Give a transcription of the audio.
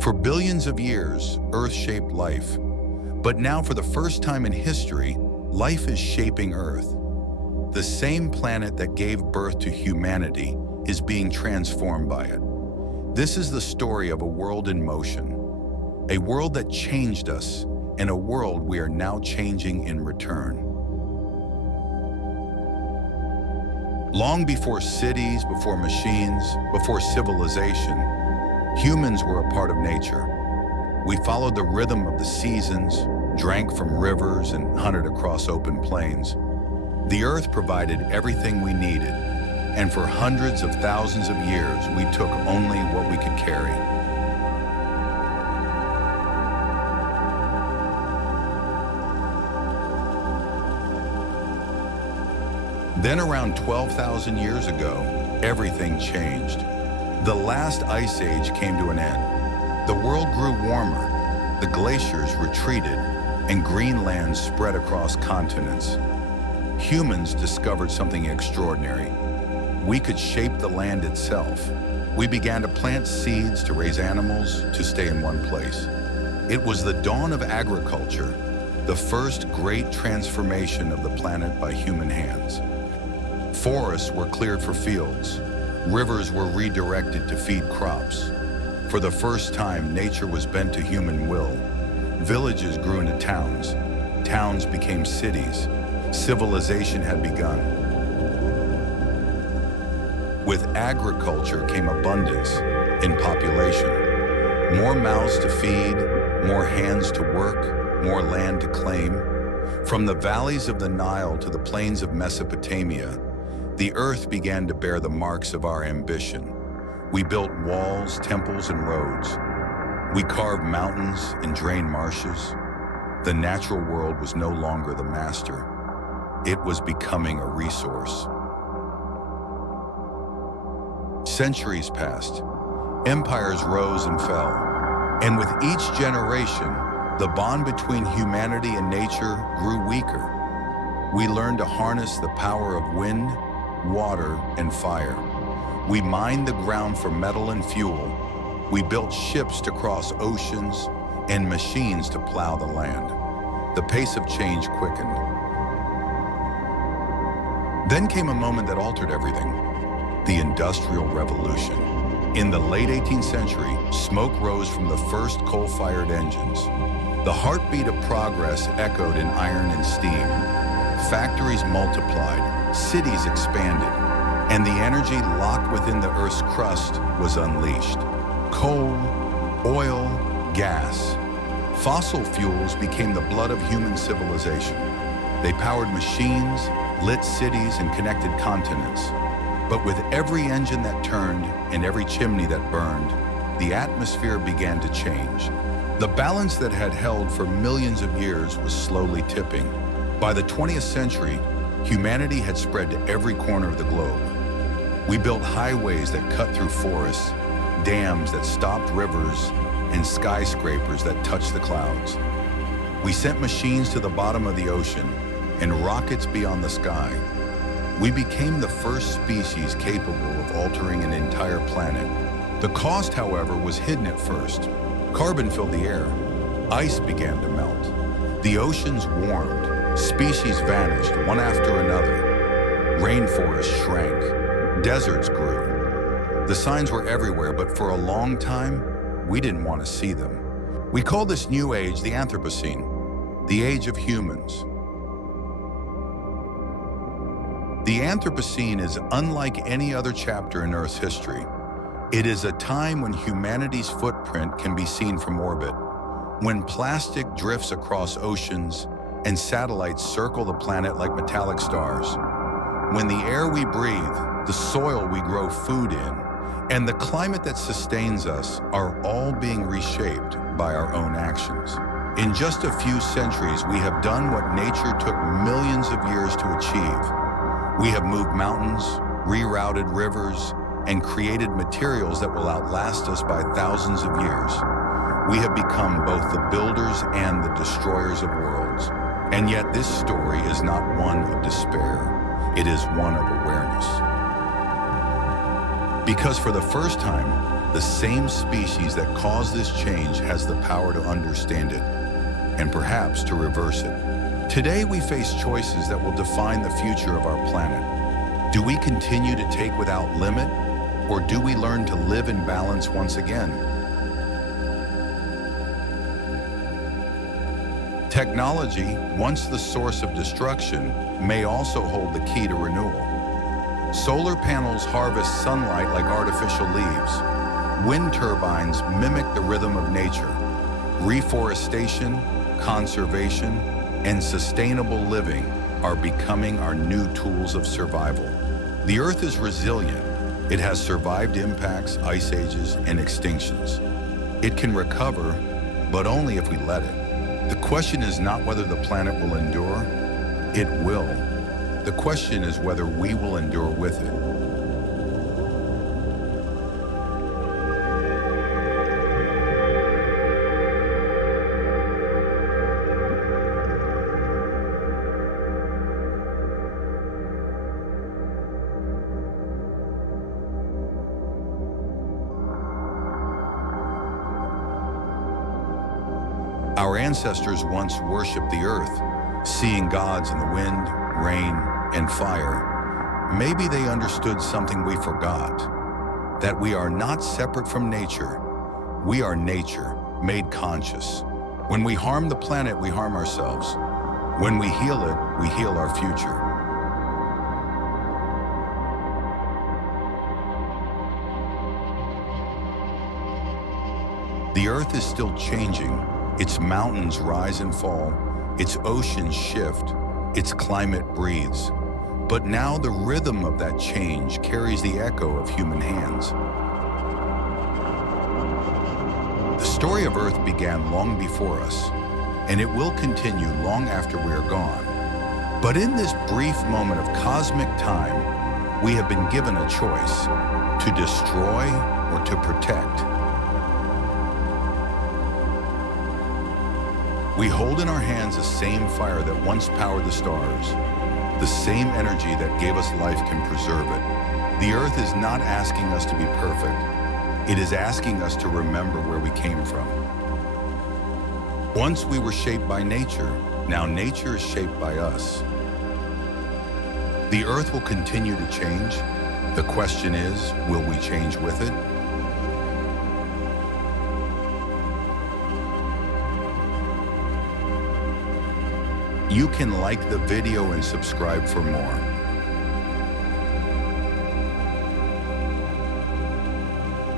For billions of years, Earth shaped life. But now, for the first time in history, life is shaping Earth. The same planet that gave birth to humanity is being transformed by it. This is the story of a world in motion, a world that changed us, and a world we are now changing in return. Long before cities, before machines, before civilization, humans were a part of nature. We followed the rhythm of the seasons, drank from rivers, and hunted across open plains. The Earth provided everything we needed, and for hundreds of thousands of years, we took only what we could carry. Then around 12,000 years ago, everything changed. The last ice age came to an end. The world grew warmer, the glaciers retreated, and green lands spread across continents. Humans discovered something extraordinary. We could shape the land itself. We began to plant seeds, to raise animals, to stay in one place. It was the dawn of agriculture, the first great transformation of the planet by human hands. Forests were cleared for fields. Rivers were redirected to feed crops. For the first time, nature was bent to human will. Villages grew into towns. Towns became cities. Civilization had begun. With agriculture came abundance in population. More mouths to feed, more hands to work, more land to claim. From the valleys of the Nile to the plains of Mesopotamia, the earth began to bear the marks of our ambition. We built walls, temples, and roads. We carved mountains and drained marshes. The natural world was no longer the master. It was becoming a resource. Centuries passed. Empires rose and fell. And with each generation, the bond between humanity and nature grew weaker. We learned to harness the power of wind, water, and fire. We mined the ground for metal and fuel. We built ships to cross oceans and machines to plow the land. The pace of change quickened. Then came a moment that altered everything: the Industrial Revolution. In the late 18th century, smoke rose from the first coal-fired engines. The heartbeat of progress echoed in iron and steam. Factories multiplied, cities expanded, and the energy locked within the Earth's crust was unleashed. Coal, oil, gas. Fossil fuels became the blood of human civilization. They powered machines, lit cities, and connected continents. But with every engine that turned and every chimney that burned, the atmosphere began to change. The balance that had held for millions of years was slowly tipping. By the 20th century, humanity had spread to every corner of the globe. We built highways that cut through forests, dams that stopped rivers, and skyscrapers that touched the clouds. We sent machines to the bottom of the ocean and rockets beyond the sky. We became the first species capable of altering an entire planet. The cost, however, was hidden at first. Carbon filled the air. Ice began to melt. The oceans warmed. Species vanished, one after another. Rainforests shrank. Deserts grew. The signs were everywhere, but for a long time, we didn't want to see them. We call this new age the Anthropocene, the age of humans. The Anthropocene is unlike any other chapter in Earth's history. It is a time when humanity's footprint can be seen from orbit, when plastic drifts across oceans and satellites circle the planet like metallic stars, when the air we breathe, the soil we grow food in, and the climate that sustains us are all being reshaped by our own actions. In just a few centuries, we have done what nature took millions of years to achieve. We have moved mountains, rerouted rivers, and created materials that will outlast us by thousands of years. We have become both the builders and the destroyers of worlds. And yet this story is not one of despair. It is one of awareness. Because for the first time, The same species that caused this change has the power to understand it, and perhaps to reverse it. Today we face choices that will define the future of our planet. Do we continue to take without limit, or do we learn to live in balance once again? Technology, once the source of destruction, may also hold the key to renewal. Solar panels harvest sunlight like artificial leaves. Wind turbines mimic the rhythm of nature. Reforestation, conservation, and sustainable living are becoming our new tools of survival. The Earth is resilient. It has survived impacts, ice ages, and extinctions. It can recover, but only if we let it. The question is not whether the planet will endure. It will. The question is whether we will endure with it. Our ancestors once worshipped the earth, seeing gods in the wind, rain, and fire. Maybe they understood something we forgot, that we are not separate from nature. We are nature, made conscious. When we harm the planet, we harm ourselves. When we heal it, we heal our future. The earth is still changing. Its mountains rise and fall, its oceans shift, its climate breathes. But now the rhythm of that change carries the echo of human hands. The story of Earth began long before us, and it will continue long after we are gone. But in this brief moment of cosmic time, we have been given a choice: to destroy or to protect. We hold in our hands the same fire that once powered the stars. The same energy that gave us life can preserve it. The earth is not asking us to be perfect. It is asking us to remember where we came from. Once we were shaped by nature, now nature is shaped by us. The earth will continue to change. The question is, will we change with it? You can like the video and subscribe for more.